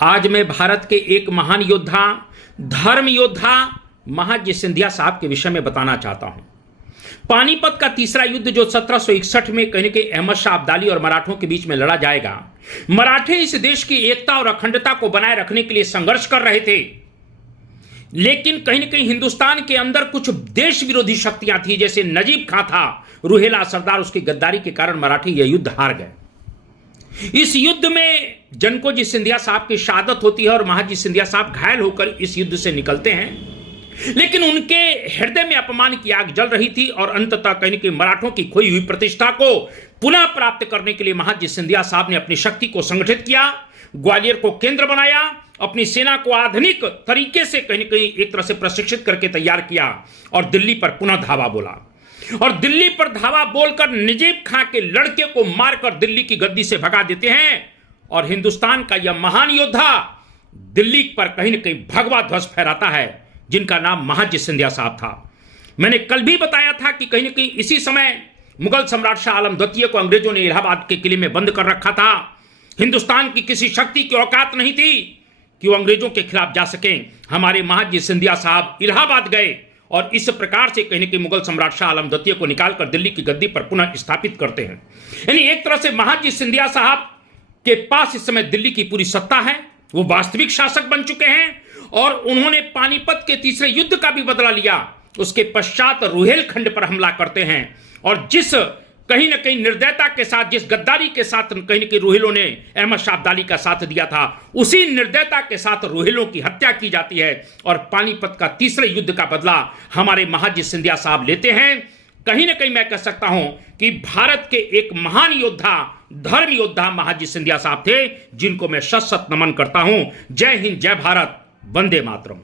आज मैं भारत के एक महान योद्धा, धर्म योद्धा महाजी सिंधिया साहब के विषय में बताना चाहता हूं। पानीपत का तीसरा युद्ध जो 1761 में कहीं के अहमद शाह अब्दाली और मराठों के बीच में लड़ा जाएगा। मराठे इस देश की एकता और अखंडता को बनाए रखने के लिए संघर्ष कर रहे थे, लेकिन कहीं न कहीं हिंदुस्तान के अंदर कुछ देश विरोधी शक्तियां थी, जैसे नजीब खां था, रुहेला सरदार, उसकी गद्दारी के कारण मराठी यह युद्ध हार गए। इस युद्ध में जनको जी सिंधिया साहब की शहादत होती है और महाजी सिंधिया साहब घायल होकर इस युद्ध से निकलते हैं, लेकिन उनके हृदय में अपमान की आग जल रही थी और अंततः कहीं कि मराठों की खोई हुई प्रतिष्ठा को पुनः प्राप्त करने के लिए महाजी सिंधिया साहब ने अपनी शक्ति को संगठित किया, ग्वालियर को केंद्र बनाया, अपनी सेना को आधुनिक तरीके से कहीं कहीं एक तरह से प्रशिक्षित करके तैयार किया और दिल्ली पर पुनः धावा बोला। और दिल्ली पर धावा बोलकर नजीब खां के लड़के को मारकर दिल्ली की गद्दी से भगा देते हैं और हिंदुस्तान का यह महान योद्धा दिल्ली पर कहीं न कहीं भगवा ध्वज फहराता है, जिनका नाम महाजी सिंधिया साहब था। मैंने कल भी बताया था कि कहीं न कहीं इसी समय मुगल सम्राट शाह आलम द्वितीय को अंग्रेजों ने इलाहाबाद के किले में बंद कर रखा था। हिंदुस्तान की किसी शक्ति की औकात नहीं थी कि वो अंग्रेजों के खिलाफ जा सकें। हमारे महाजी सिंधिया साहब इलाहाबाद गए और इस प्रकार से कहीं कि मुगल सम्राट शाह आलम द्वितीय को निकालकर दिल्ली की गद्दी पर पुनः स्थापित करते हैं। यानी एक तरह से महाजी सिंधिया साहब के पास इस समय दिल्ली की पूरी सत्ता है, वो वास्तविक शासक बन चुके हैं और उन्होंने पानीपत के तीसरे युद्ध का भी बदला लिया। उसके पश्चात रुहेलखंड पर हमला करते हैं और जिस कहीं ना कहीं निर्दयता के साथ, जिस गद्दारी के साथ कहीं न कहीं रुहेलों ने अहमद शाह अब्दाली का साथ दिया था, उसी निर्दयता के साथ रुहेलों की हत्या की जाती है और पानीपत का तीसरे युद्ध का बदला हमारे महाजी सिंधिया साहब लेते हैं। कहीं ना कहीं मैं कह सकता हूं कि भारत के एक महान योद्धा, धर्म योद्धा महाजी सिंधिया साहब थे, जिनको मैं शत शत नमन करता हूं। जय हिंद, जय भारत, वंदे मातरम।